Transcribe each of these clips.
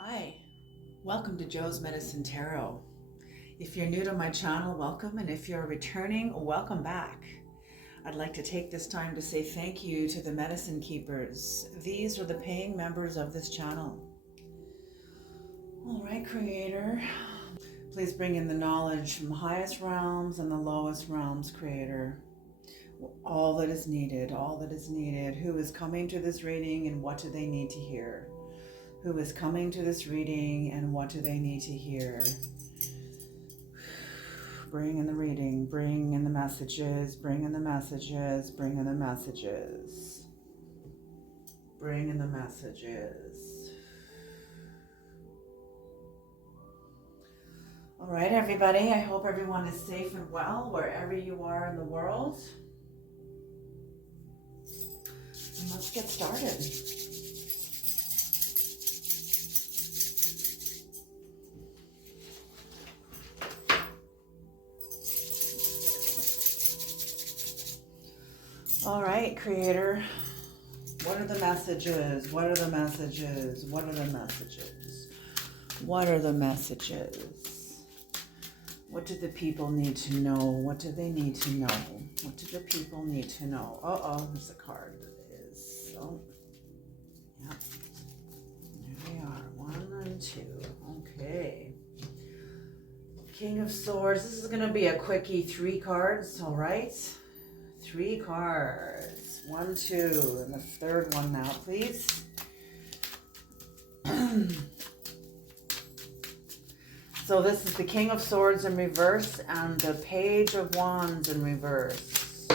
Hi, welcome to Joe's Medicine Tarot. If you're new to my channel, welcome, and if you're returning, welcome back. I'd like to take this time to say thank you to the medicine keepers. These are the paying members of this channel. All right, Creator, please bring in the knowledge from the highest realms and the lowest realms, Creator. All that is needed, Who is coming to this reading and what do they need to hear? Who is coming to this reading and what do they need to hear? Bring in the reading, bring in the messages, bring in the messages, bring in the messages. Bring in the messages. All right, everybody, I hope everyone is safe and well wherever you are in the world. And let's get started. All right, Creator, what are the messages? What are the messages? What are the messages? What are the messages? What do the people need to know? What do they need to know? What do the people need to know? Uh-oh, there's a card that is. Oh, yeah. There we are. 1 and 2. Okay. King of Swords. This is going to be a quickie. 3 cards, all right? 3 cards. 1, 2, and the third one now, please. So this is the King of Swords in reverse and the Page of Wands in reverse.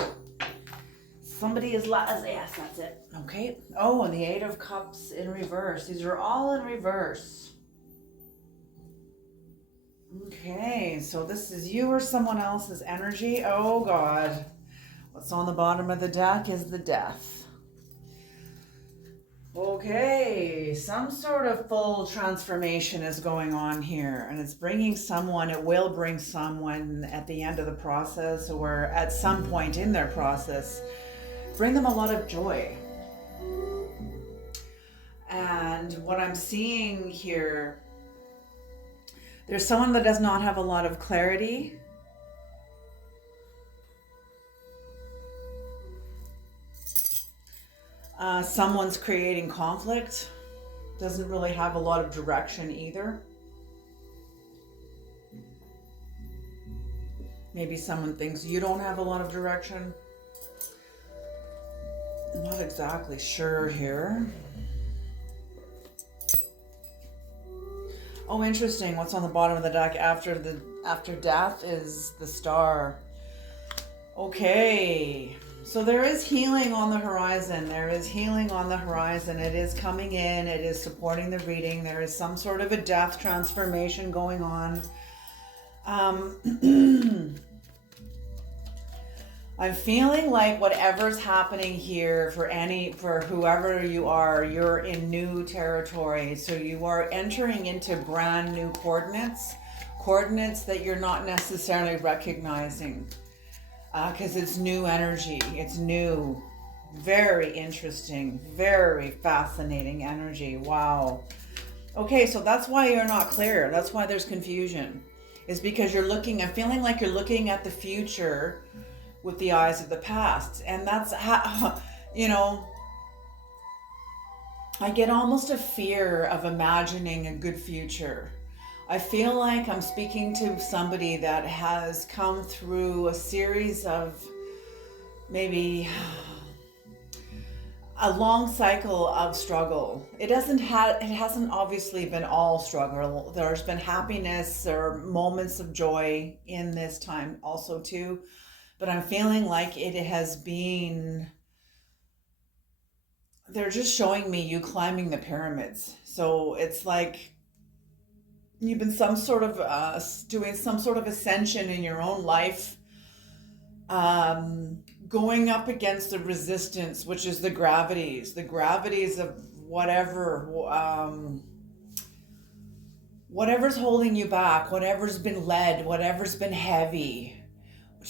Somebody is yes, that's it. Okay. Oh, and the 8 of Cups in reverse. These are all in reverse. Okay, so this is you or someone else's energy. Oh, God. What's on the bottom of the deck is the Death. Okay, some sort of full transformation is going on here, and it's bringing someone, it will bring someone at the end of the process or at some point in their process, bring them a lot of joy. And what I'm seeing here, there's someone that does not have a lot of clarity. Someone's creating conflict, doesn't really have a lot of direction either. Maybe someone thinks you don't have a lot of direction. I'm not exactly sure here. Oh, interesting. What's on the bottom of the deck after death is the Star. Okay. So there is healing on the horizon. There is healing on the horizon. It is coming in. It is supporting the reading. There is some sort of a death transformation going on. I'm feeling like whatever's happening here for whoever you are, you're in new territory. So you are entering into brand new coordinates that you're not necessarily recognizing. Because it's new energy. It's new. Very interesting. Very fascinating energy. Wow. Okay, so that's why you're not clear. That's why there's confusion. It's because I'm feeling like you're looking at the future with the eyes of the past. And that's how, I get almost a fear of imagining a good future. I feel like I'm speaking to somebody that has come through a series of maybe a long cycle of struggle. It hasn't obviously been all struggle. There's been happiness or moments of joy in this time also too. But I'm feeling like it has been, they're just showing me you climbing the pyramids. So it's like you've been doing some sort of ascension in your own life, going up against the resistance, which is the gravities of whatever's holding you back, whatever's been led, whatever's been heavy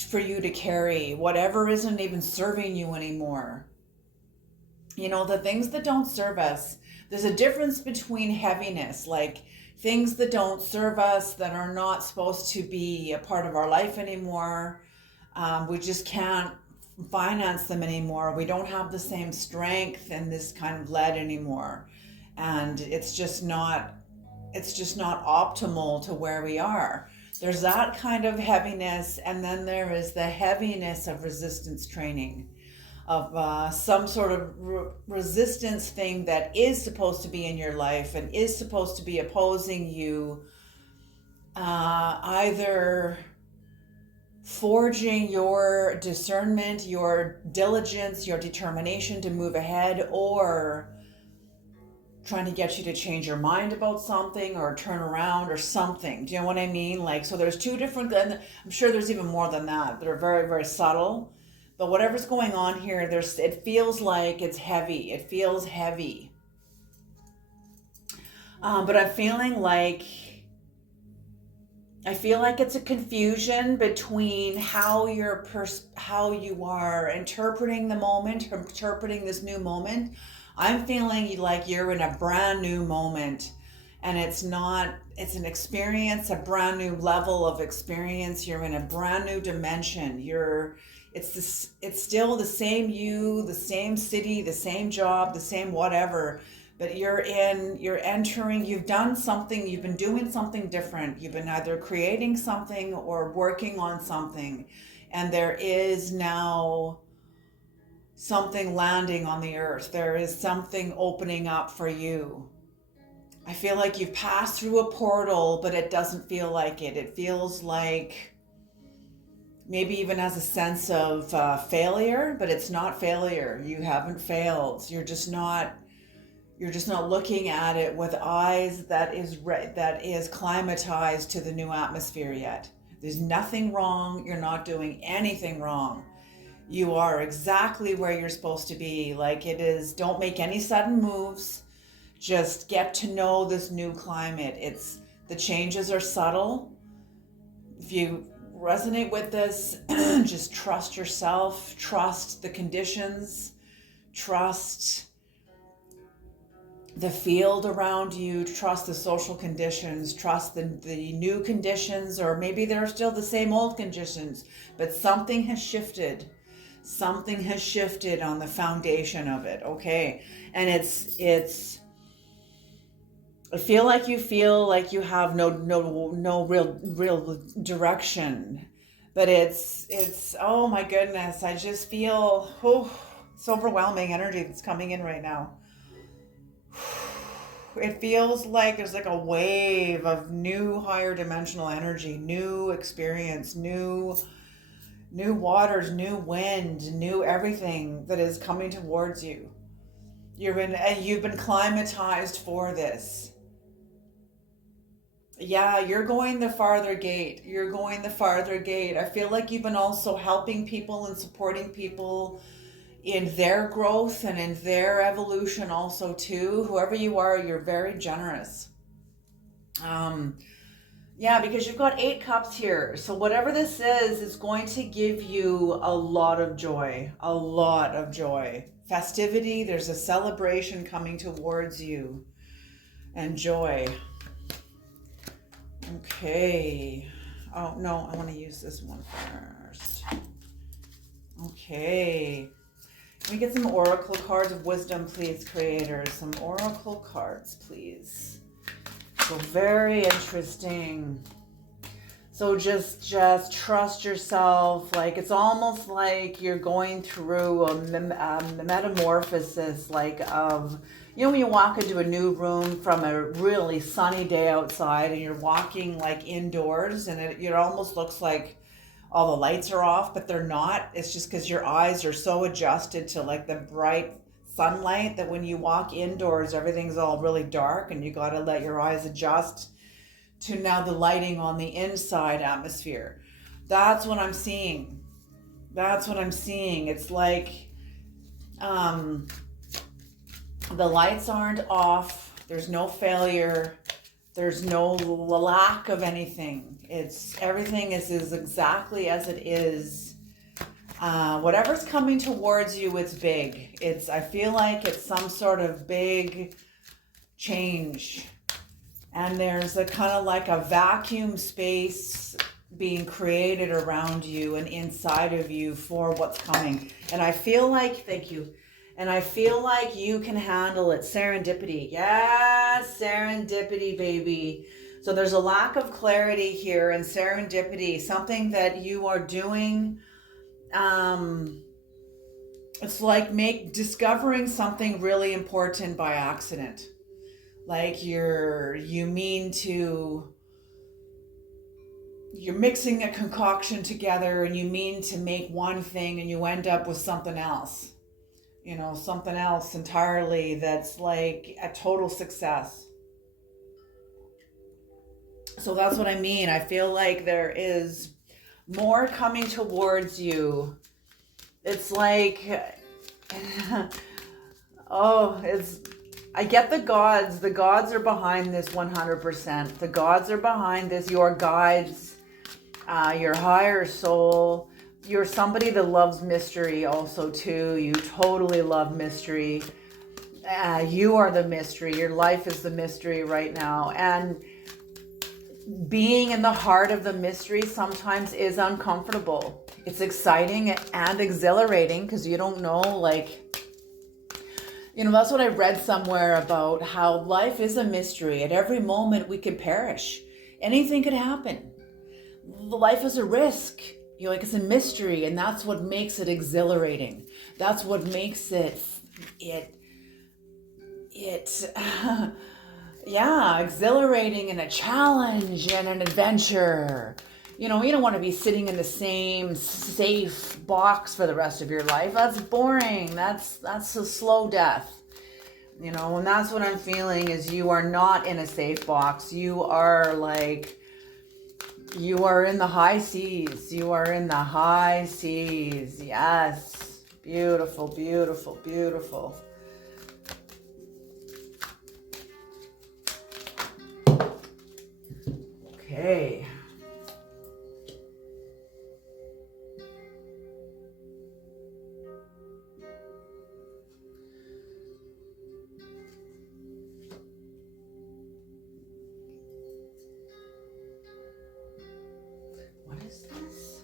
for you to carry, whatever isn't even serving you anymore. You know, the things that don't serve us. There's a difference between heaviness, like things that don't serve us, that are not supposed to be a part of our life anymore. We just can't finance them anymore. We don't have the same strength in this kind of lead anymore. And it's just not optimal to where we are. There's that kind of heaviness, and then there is the heaviness of resistance training, of some sort of resistance thing that is supposed to be in your life and is supposed to be opposing you, either forging your discernment, your diligence, your determination to move ahead, or trying to get you to change your mind about something or turn around or something. Do you know what I mean? Like, so there's two different, and I'm sure there's even more than that. They're very, very subtle. But whatever's going on here, it feels like it's heavy. It feels heavy. But I feel like it's a confusion between how you are interpreting the moment, interpreting this new moment. I'm feeling like you're in a brand new moment, and it's an experience, a brand new level of experience. You're in a brand new dimension. It's still the same you, the same city, the same job, the same whatever, but you've done something, you've been doing something different. You've been either creating something or working on something, and there is now something landing on the earth. There is something opening up for you. I feel like you've passed through a portal, but it doesn't feel like it. It feels like maybe even has a sense of failure, but it's not failure. You haven't failed. You're just not looking at it with eyes that is climatized to the new atmosphere yet. There's nothing wrong. You're not doing anything wrong. You are exactly where you're supposed to be. Like it is, don't make any sudden moves. Just get to know this new climate. The changes are subtle. If you resonate with this, just trust yourself, trust the conditions, trust the field around you, trust the social conditions, trust the new conditions, or maybe they're still the same old conditions, but something has shifted. Something has shifted on the foundation of it, okay? And I feel like you have no real direction, but it's oh my goodness, I just feel it's overwhelming energy that's coming in right now. It feels like there's like a wave of new higher dimensional energy, new experience, new waters, new wind, new everything that is coming towards you. You've been climatized for this. Yeah, you're going the farther gate. You're going the farther gate. I feel like you've been also helping people and supporting people in their growth and in their evolution also too. Whoever you are, you're very generous. Yeah, because you've got 8 cups here. So whatever this is going to give you a lot of joy, a lot of joy. Festivity, there's a celebration coming towards you, and joy. Okay. Oh, no, I want to use this one first. Okay. Can we get some oracle cards of wisdom, please, creators? Some oracle cards, please. So very interesting. So just trust yourself. Like it's almost like you're going through a metamorphosis, like of, you know, when you walk into a new room from a really sunny day outside and you're walking like indoors and it almost looks like all the lights are off, but they're not. It's just because your eyes are so adjusted to like the bright sunlight that when you walk indoors, everything's all really dark and you got to let your eyes adjust to now the lighting on the inside atmosphere. That's what I'm seeing. That's what I'm seeing. It's like the lights aren't off. There's no failure. There's no lack of anything. Everything is exactly as it is. Whatever's coming towards you, it's big. I feel like it's some sort of big change. And there's a kind of like a vacuum space being created around you and inside of you for what's coming. And I feel like, thank you. And I feel like you can handle it. Serendipity. Yes, serendipity, baby. So there's a lack of clarity here, and serendipity, something that you are doing. It's like discovering something really important by accident. Like you're mixing a concoction together and you mean to make one thing and you end up with something else. Something else entirely that's like a total success. So that's what I mean. I feel like there is more coming towards you. It's like, I get the gods. The gods are behind this 100%. The gods are behind this. Your guides, your higher soul. You're somebody that loves mystery also too. You totally love mystery. You are the mystery. Your life is the mystery right now. And being in the heart of the mystery sometimes is uncomfortable. It's exciting and exhilarating because you don't know, that's what I read somewhere about how life is a mystery. At every moment we could perish. Anything could happen. Life is a risk. It's a mystery, and that's what makes it exhilarating. That's what makes it exhilarating and a challenge and an adventure. You don't want to be sitting in the same safe box for the rest of your life. That's boring. That's a slow death. And that's what I'm feeling is you are not in a safe box. You are in the high seas. You are in the high seas. Yes. Beautiful, beautiful, beautiful. Okay. What is this?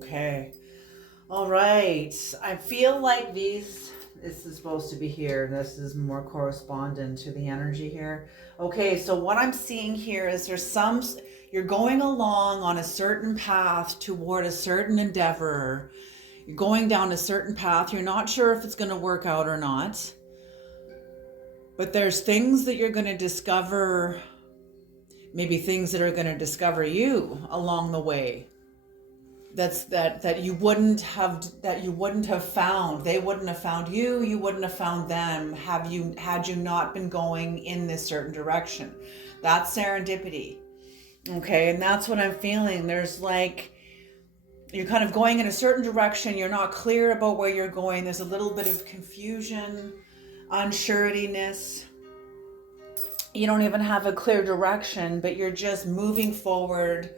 Okay. All right. I feel like this is supposed to be here. This is more correspondent to the energy here. Okay, so what I'm seeing here is you're going along on a certain path toward a certain endeavor. You're going down a certain path. You're not sure if it's going to work out or not. But there's things that you're going to discover, maybe things that are going to discover you along the way. That you wouldn't have found. They wouldn't have found you. You wouldn't have found them had you not been going in this certain direction. That's serendipity. Okay, and that's what I'm feeling. There's you're kind of going in a certain direction. You're not clear about where you're going. There's a little bit of confusion, unsuretyness. You don't even have a clear direction, but you're just moving forward.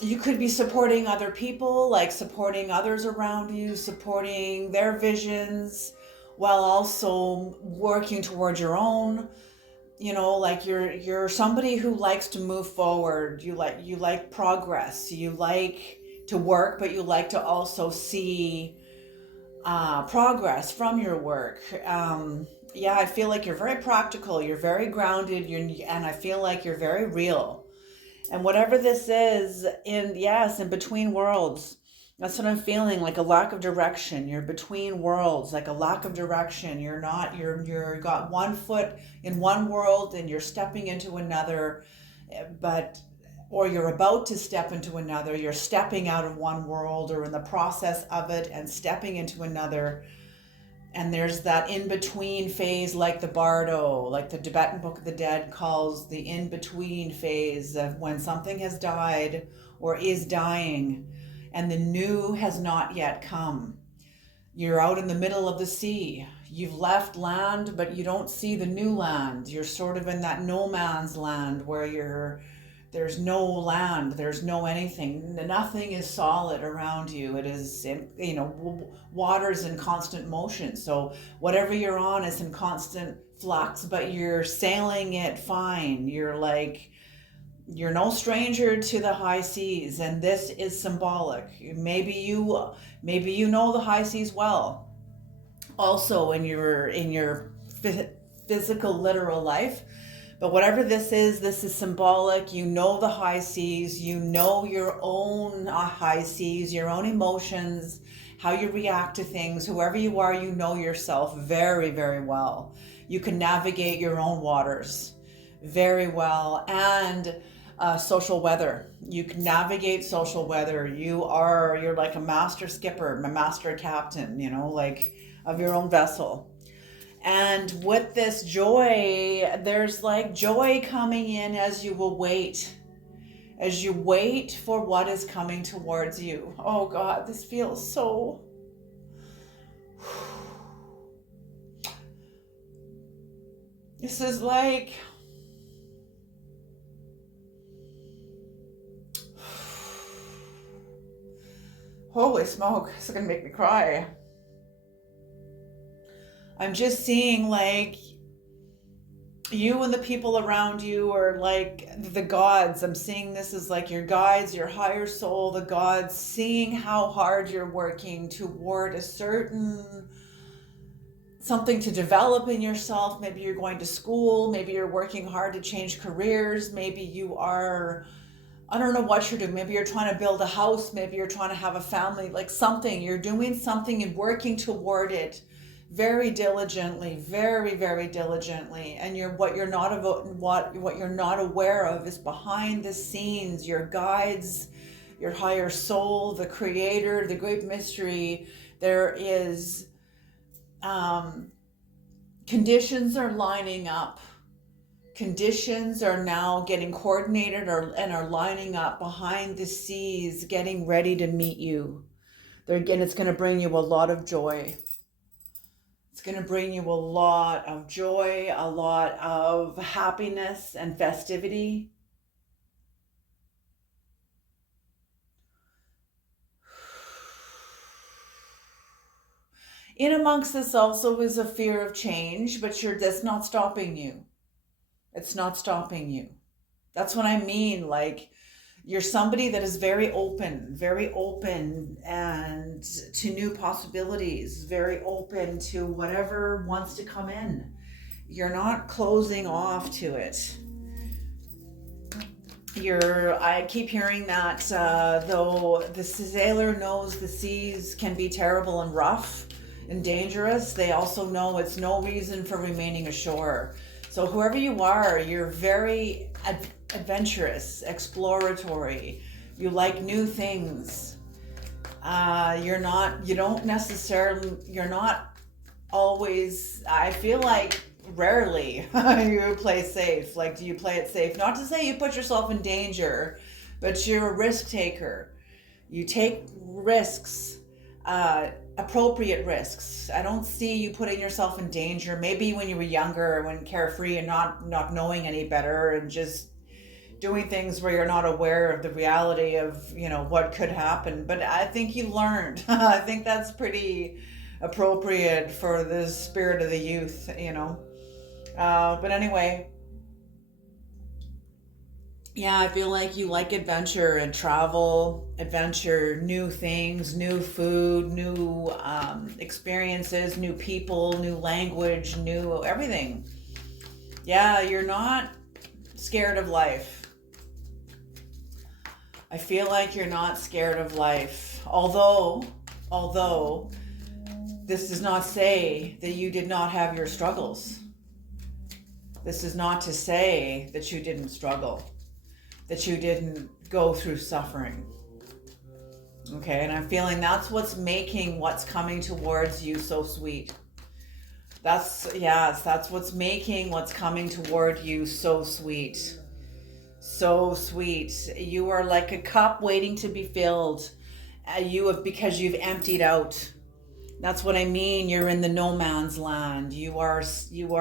You could be supporting other people, supporting others around you, supporting their visions, while also working towards your own. You're somebody who likes to move forward. You like progress. You like to work, but you like to also see progress from your work. I feel like you're very practical. You're very grounded. And I feel like you're very real. And whatever this is, in between worlds, that's what I'm feeling, like a lack of direction. You're between worlds, like a lack of direction. You're got one foot in one world and you're stepping into another, or you're about to step into another. You're stepping out of one world or in the process of it and stepping into another. And there's that in-between phase, like the Bardo, like the Tibetan Book of the Dead calls the in-between phase of when something has died or is dying. and the new has not yet come. You're out in the middle of the sea. You've left land, but you don't see the new land. You're sort of in that no man's land where there's no land, there's no anything. Nothing is solid around you. It is, water's in constant motion. So whatever you're on is in constant flux, but you're sailing it fine. You're no stranger to the high seas, and this is symbolic. Maybe you know the high seas well. Also in your physical, literal life. But whatever this is symbolic. You know the high seas. You know your own high seas, your own emotions, how you react to things. Whoever you are, you know yourself very, very well. You can navigate your own waters very well. And social weather. You can navigate social weather. You're like a master skipper, a master captain, of your own vessel. And with this joy, there's like joy coming in as you wait for what is coming towards you. Oh God, this feels so... This is like... Holy smoke, this is gonna make me cry. I'm just seeing like you and the people around you are like the gods. I'm seeing this as like your guides, your higher soul, the gods, seeing how hard you're working toward a certain something to develop in yourself. Maybe you're going to school, maybe you're working hard to change careers, maybe you are, I don't know what you're doing. Maybe you're trying to build a house, maybe you're trying to have a family, like something. You're doing something and working toward it very diligently, very, very diligently. And what you're not aware of is behind the scenes, your guides, your higher soul, the creator, the great mystery. There is conditions are lining up. Conditions are now getting coordinated and are lining up behind the seas, getting ready to meet you. Again, it's going to bring you a lot of joy. It's going to bring you a lot of joy, a lot of happiness and festivity. In amongst this also is a fear of change, but that's not stopping you. It's not stopping you. That's what I mean. Like, you're somebody that is very open and to new possibilities, very open to whatever wants to come in. You're not closing off to it. I keep hearing that though the sailor knows the seas can be terrible and rough and dangerous, they also know it's no reason for remaining ashore. So whoever you are, you're very adventurous, exploratory. You like new things. You're not always, I feel like rarely you play safe. Like, do you play it safe? Not to say you put yourself in danger, but you're a risk taker. You take risks, appropriate risks. I don't see you putting yourself in danger. Maybe when you were younger, when carefree and not knowing any better and just doing things where you're not aware of the reality of, what could happen. But I think you learned. I think that's pretty appropriate for the spirit of the youth, But anyway, yeah, I feel like you like adventure and travel, adventure, new things, new food, new experiences, new people, new language, new everything. Yeah, you're not scared of life. I feel like you're not scared of life. Although this does not say that you did not have your struggles. This is not to say that you didn't struggle, that you didn't go through suffering. Okay, and I'm feeling that's what's making what's coming towards you so sweet. That's what's making what's coming toward you so sweet. So sweet. You are like a cup waiting to be filled. because you've emptied out. That's what I mean. You're in the no man's land. You are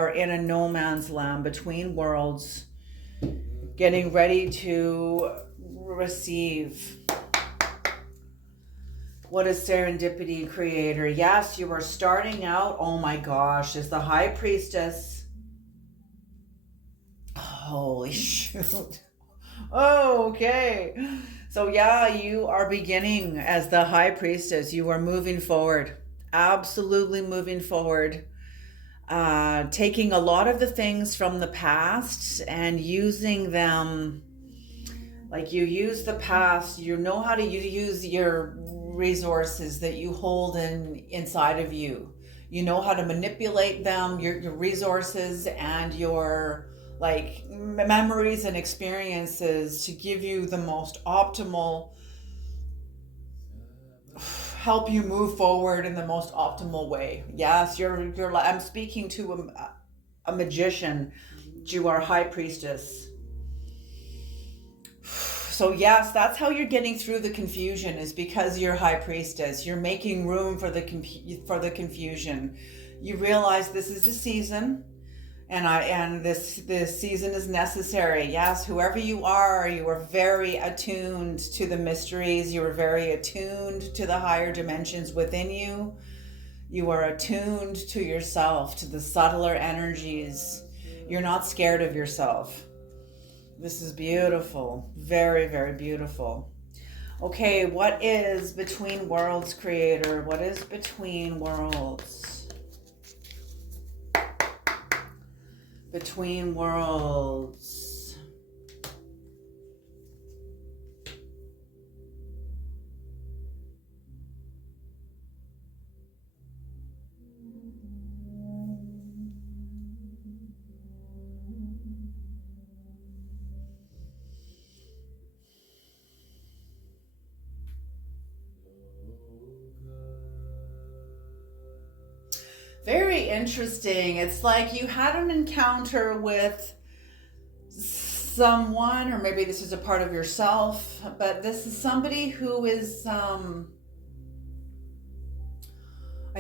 in a no man's land between worlds, getting ready to receive. What is serendipity, creator? Yes, you are starting out. Oh my gosh, is the high priestess. Holy shoot. Oh, okay. So yeah, you are beginning as the high priestess. You are moving forward. Absolutely moving forward. Taking a lot of the things from the past and using them. Like you use the past, you know how to use your resources that you hold inside of you. You know how to manipulate them, your resources and your like memories and experiences to give you the most optimal, help you move forward in the most optimal way. Yes, you're I'm speaking to a magician. You are high priestess. So yes, that's how you're getting through the confusion, is because you're high priestess. You're making room for the confusion. You realize this is a season, and this season is necessary. Yes, whoever you are very attuned to the mysteries. You are very attuned to the higher dimensions within you. You are attuned to yourself, to the subtler energies. You're not scared of yourself. This is beautiful. Very, very beautiful. Okay, what is between worlds, creator? What is between worlds? Between worlds. Very interesting. It's like you had an encounter with someone, or maybe this is a part of yourself, but this is somebody who is, I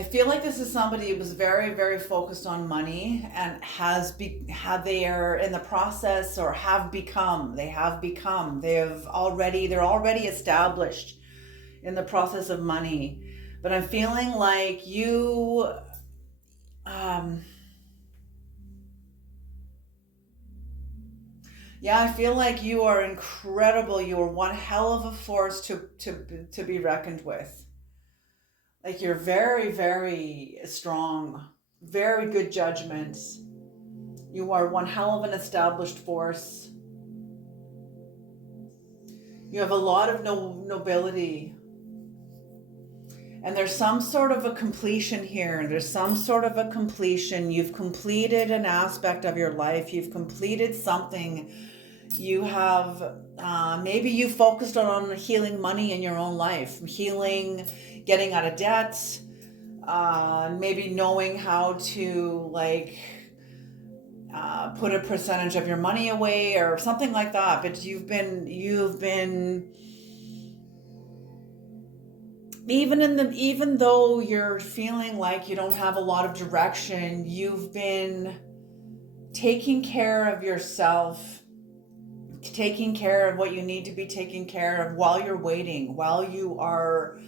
feel like this is somebody who was very, very focused on money and they are in the process, or they're already established in the process of money. But I'm feeling like you, yeah, I feel like you are incredible. You are one hell of a force to be reckoned with. Like you're very, very strong, very good judgment. You are one hell of an established force. You have a lot of nobility. And there's some sort of a completion here. There's some sort of a completion. You've completed an aspect of your life. You've completed something. You have, maybe you focused on healing money in your own life. Healing, getting out of debt, maybe knowing how to put a percentage of your money away or something like that. But you've been even though you're feeling like you don't have a lot of direction, you've been taking care of yourself, taking care of what you need to be taken care of while you're waiting, while you are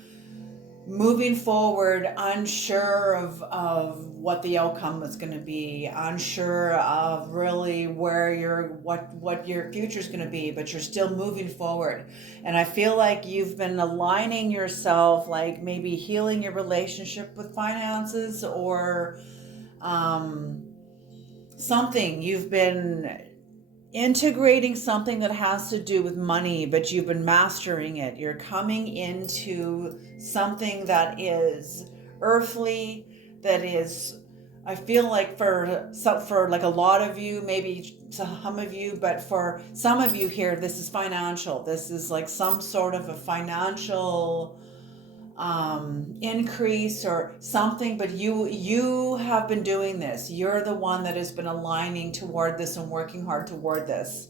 moving forward, unsure of what the outcome is going to be, unsure of really what your future is going to be, but you're still moving forward. And I feel like you've been aligning yourself, like maybe healing your relationship with finances, or something. You've been integrating something that has to do with money, but you've been mastering it. You're coming into something that is earthly, that is, I feel like for like a lot of you, maybe some of you, but for some of you here, this is financial. This is like some sort of a financial increase or something, but you have been doing this. You're the one that has been aligning toward this and working hard toward this,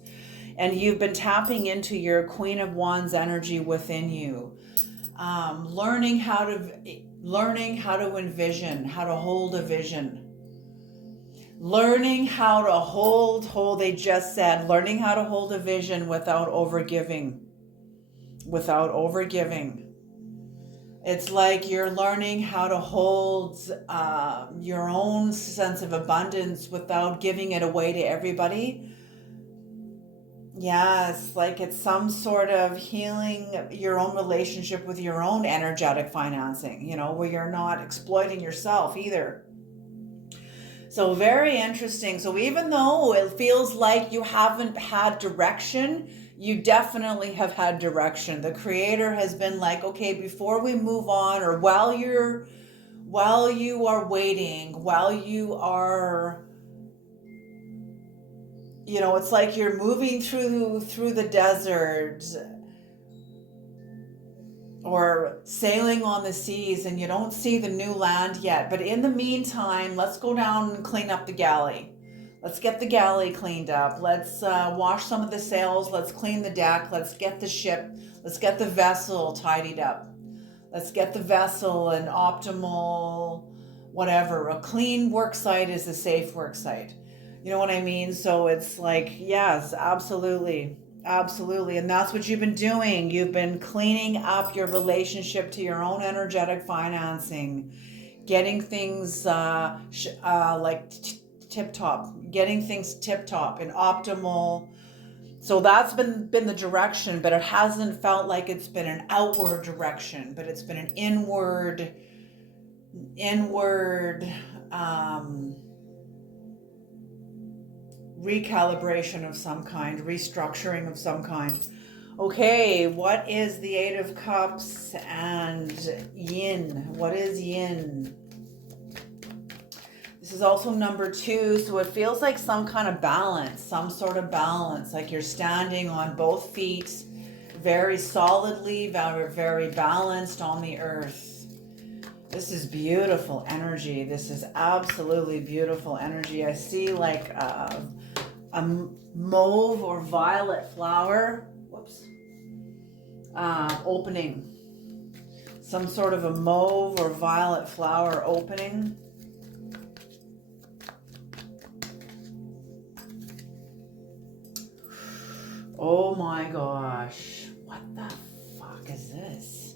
and you've been tapping into your Queen of Wands energy within you. learning how to envision, how to hold a vision. Learning how to hold, they just said, learning how to hold a vision without overgiving. Without overgiving. It's like you're learning how to hold your own sense of abundance without giving it away to everybody. Yes, like it's some sort of healing your own relationship with your own energetic financing, where you're not exploiting yourself either. So very interesting. So even though it feels like you haven't had direction, you definitely have had direction. The creator has been like, okay, before we move on, or while you are waiting, while you are, it's like you're moving through the desert or sailing on the seas and you don't see the new land yet. But in the meantime, let's go down and clean up the galley. Let's get the galley cleaned up. Let's wash some of the sails. Let's clean the deck. Let's get the ship. Let's get the vessel tidied up. Let's get the vessel an optimal, whatever. A clean work site is a safe work site. You know what I mean? So it's like, yes, absolutely. Absolutely. And that's what you've been doing. You've been cleaning up your relationship to your own energetic financing, getting things like tip-top, getting things tip-top and optimal. So that's been the direction, but it hasn't felt like it's been an outward direction, but it's been an inward recalibration of some kind, restructuring of some kind. Okay, what is the Eight of Cups and Yin? What is Yin? This is also number 2, so it feels like some kind of balance, some sort of balance, like you're standing on both feet, very solidly, very, very balanced on the earth. This is beautiful energy. This is absolutely beautiful energy. I see like a mauve or violet flower, opening. Some sort of a mauve or violet flower opening. Oh my gosh. What the fuck is this?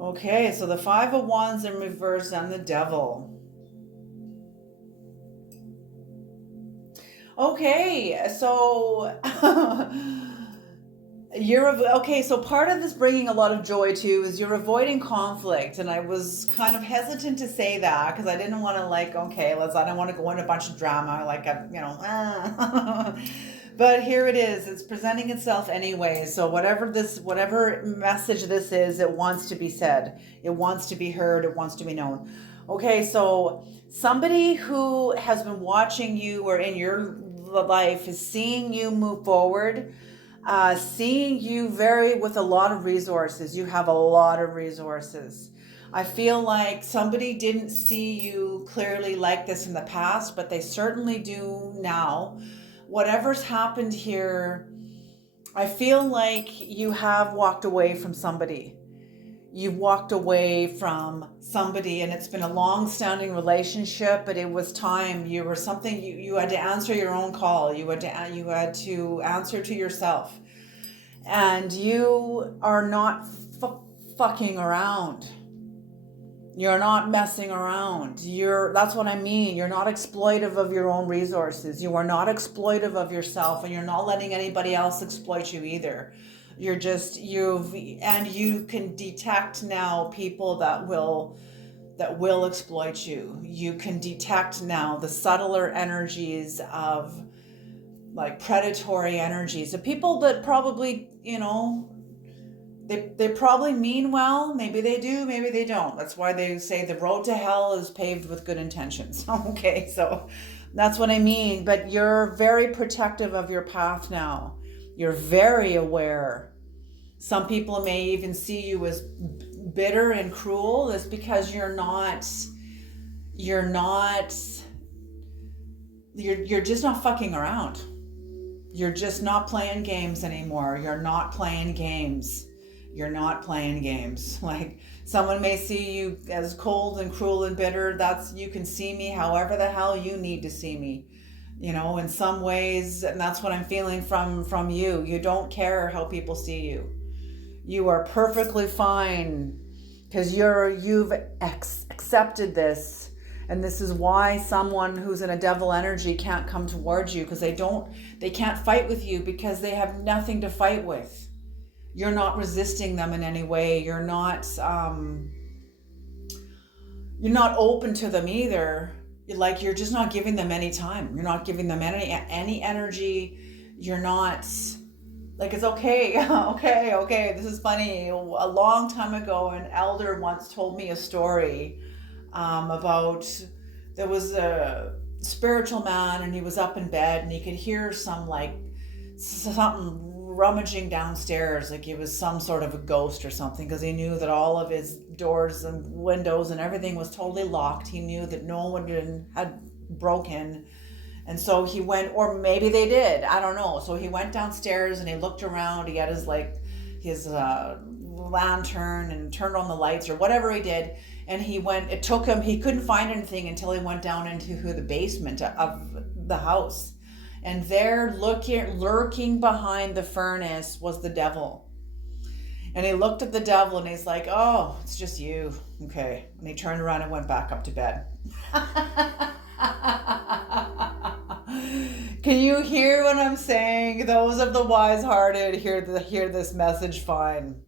Okay, so the Five of Wands in reverse and the Devil. Okay, so so part of this bringing a lot of joy too is you're avoiding conflict, and I was kind of hesitant to say that because I didn't want to I don't want to go into a bunch of drama but here it is. It's presenting itself anyway. So whatever message this is, it wants to be said. It wants to be heard. It wants to be known. Okay, so somebody who has been watching you or in your life is seeing you move forward, seeing you with a lot of resources. You have a lot of resources. I feel like somebody didn't see you clearly like this in the past, but they certainly do now. Whatever's happened here, I feel like you have walked away from somebody. You've walked away from somebody, and it's been a long-standing relationship, but it was time. You had to answer your own call. You had to answer to yourself. And you are not fucking around. You're not messing around. That's what I mean. You're not exploitive of your own resources. You are not exploitive of yourself, and you're not letting anybody else exploit you either. You can detect now people that will exploit you. You can detect now the subtler energies of like predatory energies. The people that probably, they probably mean well. Maybe they do, maybe they don't. That's why they say the road to hell is paved with good intentions. Okay, so that's what I mean. But you're very protective of your path now. You're very aware. Some people may even see you as bitter and cruel. That's because you're just not fucking around. You're just not playing games anymore. You're not playing games. You're not playing games. Like, someone may see you as cold and cruel and bitter. You can see me however the hell you need to see me. In some ways, and that's what I'm feeling from you. You don't care how people see you. You are perfectly fine because you've accepted this. And this is why someone who's in a devil energy can't come towards you, because they can't fight with you because they have nothing to fight with. You're not resisting them in any way. You're not open to them either. Like, you're just not giving them any time. You're not giving them any energy. You're not, like, it's okay. Okay. This is funny. A long time ago, an elder once told me a story about, there was a spiritual man, and he was up in bed, and he could hear something rummaging downstairs, like it was some sort of a ghost or something, because he knew that all of his doors and windows and everything was totally locked. He knew that no one had broken. And so he went, or maybe they did, I don't know. So he went downstairs and he looked around. He had his lantern and turned on the lights or whatever he did. And he couldn't find anything until he went down into the basement of the house. And there, lurking behind the furnace, was the devil. And he looked at the devil and he's like, "Oh, it's just you. Okay." And he turned around and went back up to bed. Can you hear what I'm saying? Those of the wise-hearted hear this message fine.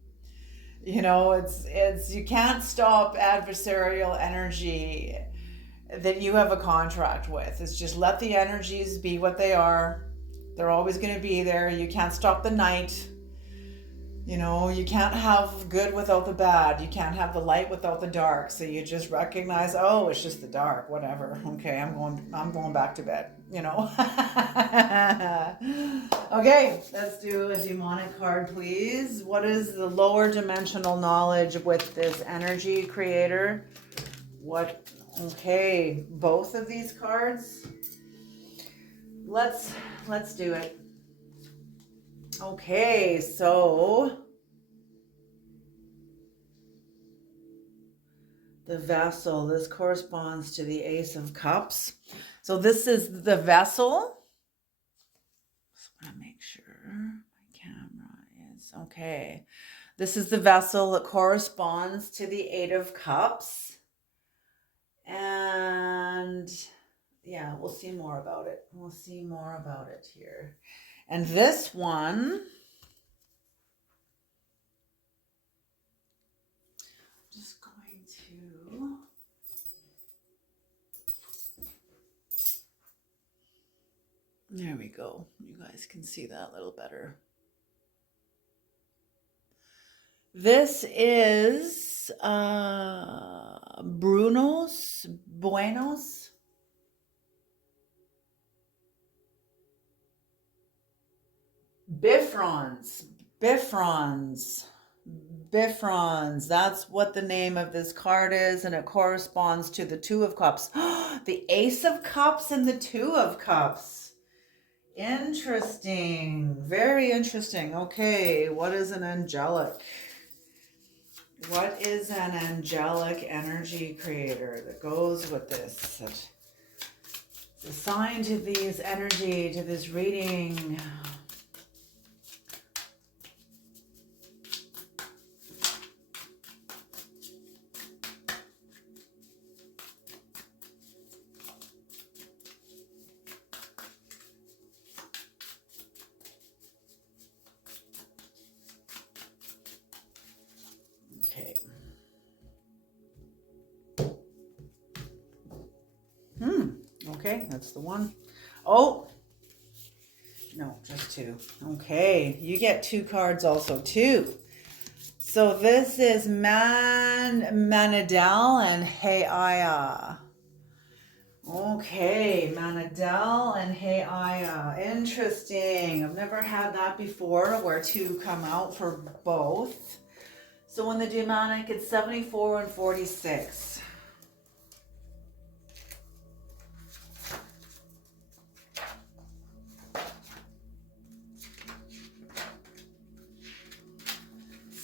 It's you can't stop adversarial energy that you have a contract with. It's just let the energies be what they are. They're always going to be there. You can't stop the night. You can't have good without the bad. You can't have the light without the dark. So you just recognize, oh, it's just the dark, whatever. Okay, I'm going back to bed, Okay, let's do a demonic card, please. What is the lower dimensional knowledge with this energy creator? Okay, both of these cards. Let's do it. Okay, so the vessel, this corresponds to the Ace of Cups. So this is the vessel. Just want to make sure my camera is okay. This is the vessel that corresponds to the Eight of Cups. And yeah, we'll see more about it. We'll see more about it here. And this one, just going to, there we go. You guys can see that a little better. This is Buenos. Bifrons. That's what the name of this card is, and it corresponds to the Two of Cups. The Ace of Cups and the Two of Cups. Interesting. Very interesting. Okay, what is an angelic? What is an angelic energy creator that goes with this? It's assigned to these energy, to this reading. Okay, that's the one. Oh, no, just two. Okay, you get two cards also, too. So this is Manadel and Heiaya. Okay, Manadel and Heiaya. Interesting. I've never had that before, where two come out for both. So in the demonic, it's 74 and 46.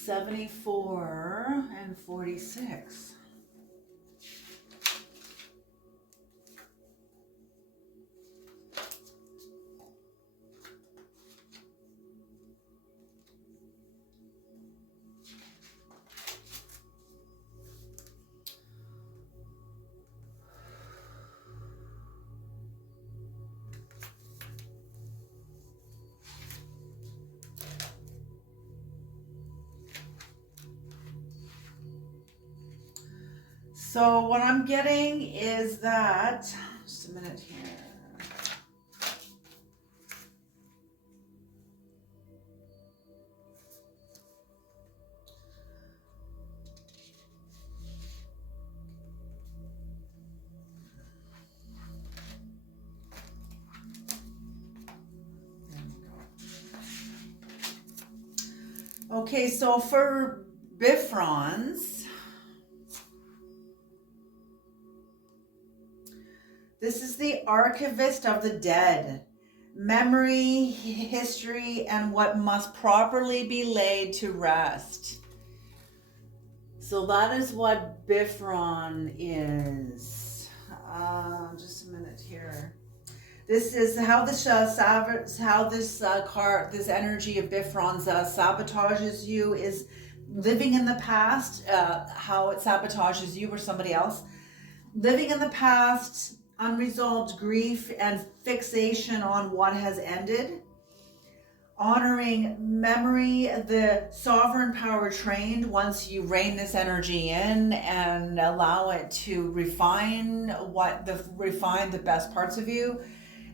74 and 46. So what I'm getting is that, just a minute here. Okay, so for Bifrons, this is the archivist of the dead. Memory, history, and what must properly be laid to rest. So that is what Bifron is. Just a minute here. This is how this this energy of Bifrons sabotages you, is living in the past, how it sabotages you or somebody else. Living in the past, unresolved grief and fixation on what has ended. Honoring memory, the sovereign power trained once you rein this energy in and allow it to refine the best parts of you.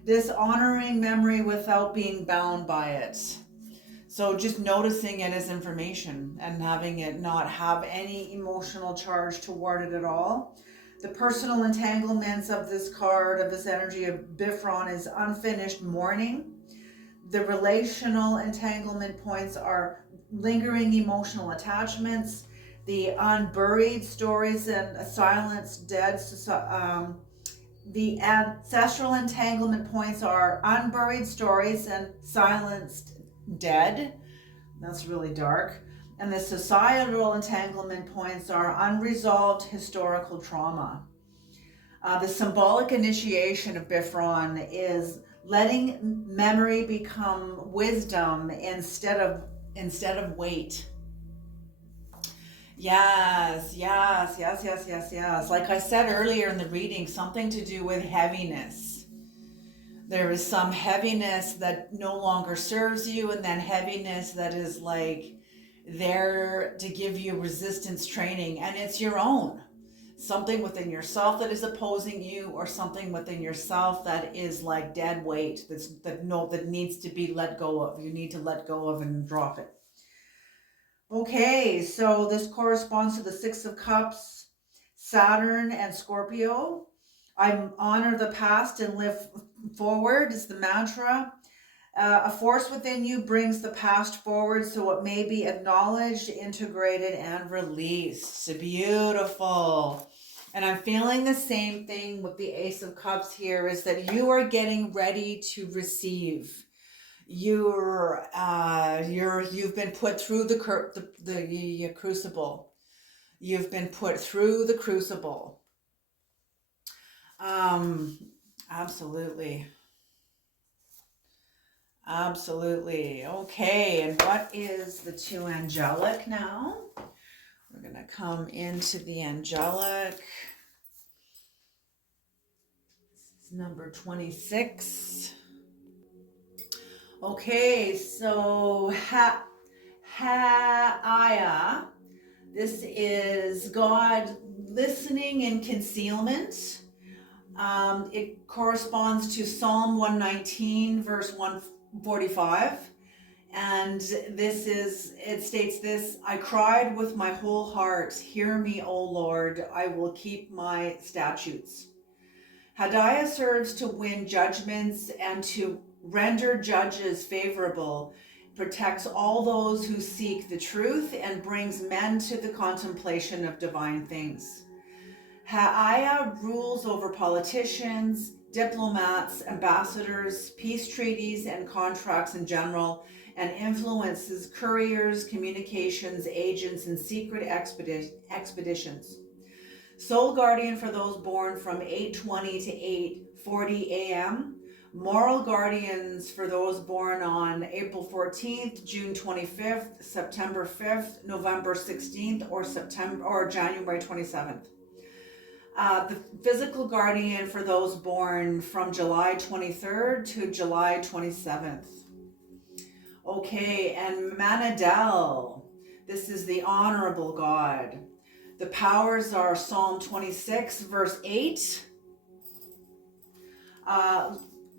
This honoring memory without being bound by it. So just noticing it as information and having it not have any emotional charge toward it at all. The personal entanglements of this card, of this energy of Bifron, is unfinished mourning. The relational entanglement points are lingering emotional attachments, the unburied stories and silenced dead. The ancestral entanglement points are unburied stories and silenced dead. That's really dark. And the societal entanglement points are unresolved historical trauma. The symbolic initiation of Bifron is letting memory become wisdom instead of weight. Yes. Like I said earlier in the reading, something to do with heaviness. There is some heaviness that no longer serves you, and then heaviness that is like there to give you resistance training, and it's your own. Something within yourself that is opposing you, or something within yourself that is like dead weight that needs to be let go of. You need to let go of and drop it. Okay, so this corresponds to the Six of Cups, Saturn and Scorpio. I honor the past and live forward is the mantra. A force within you brings the past forward so it may be acknowledged, integrated, and released. Beautiful. And I'm feeling the same thing with the Ace of Cups here, is that you are getting ready to receive. You've been put through the crucible. You've been put through the crucible. Absolutely. Okay, and what is the two angelic now? We're going to come into the angelic. This is number 26. Okay, so Ha'aya. This is God listening in concealment. It corresponds to Psalm 119, verse 145. And it states this: I cried with my whole heart, hear me, O Lord, I will keep my statutes. Hadiah serves to win judgments and to render judges favorable, protects all those who seek the truth, and brings men to the contemplation of divine things. Ha'aya rules over politicians, diplomats, ambassadors, peace treaties, and contracts in general, and influences couriers, communications, agents, and secret expeditions. Soul guardian for those born from 8:20 to 8:40 a.m. Moral guardians for those born on April 14th, June 25th, September 5th, November 16th, or January 27th. The physical guardian for those born from July 23rd to July 27th. Okay, and Manadel. This is the honorable God. The powers are Psalm 26, verse 8.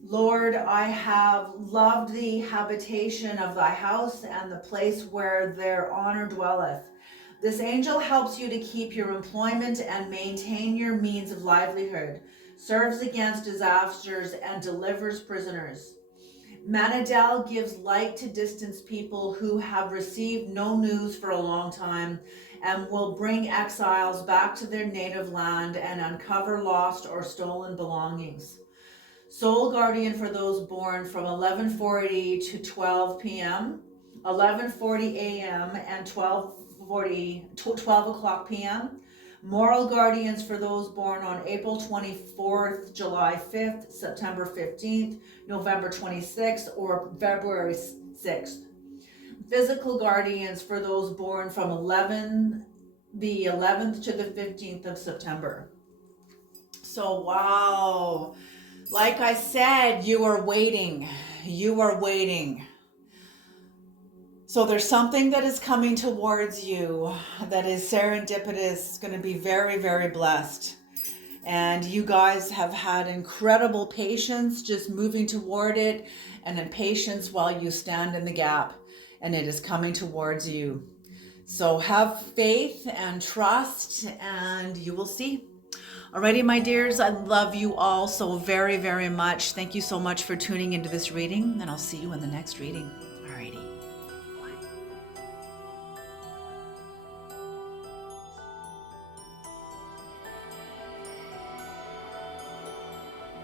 Lord, I have loved the habitation of thy house and the place where their honor dwelleth. This angel helps you to keep your employment and maintain your means of livelihood, serves against disasters, and delivers prisoners. Manadel gives light to distant people who have received no news for a long time, and will bring exiles back to their native land and uncover lost or stolen belongings. Soul guardian for those born from 11:40 to 12 p.m., 11:40 a.m. and 12 o'clock p.m. Moral guardians for those born on April 24th, July 5th, September 15th, November 26th, or February 6th. Physical guardians for those born from the 11th to the 15th of September. So, wow. Like I said, you are waiting. You are waiting. So there's something that is coming towards you that is serendipitous, going to be very, very blessed. And you guys have had incredible patience just moving toward it, and in patience while you stand in the gap, and it is coming towards you. So have faith and trust, and you will see. Alrighty, my dears, I love you all so very, very much. Thank you so much for tuning into this reading, and I'll see you in the next reading.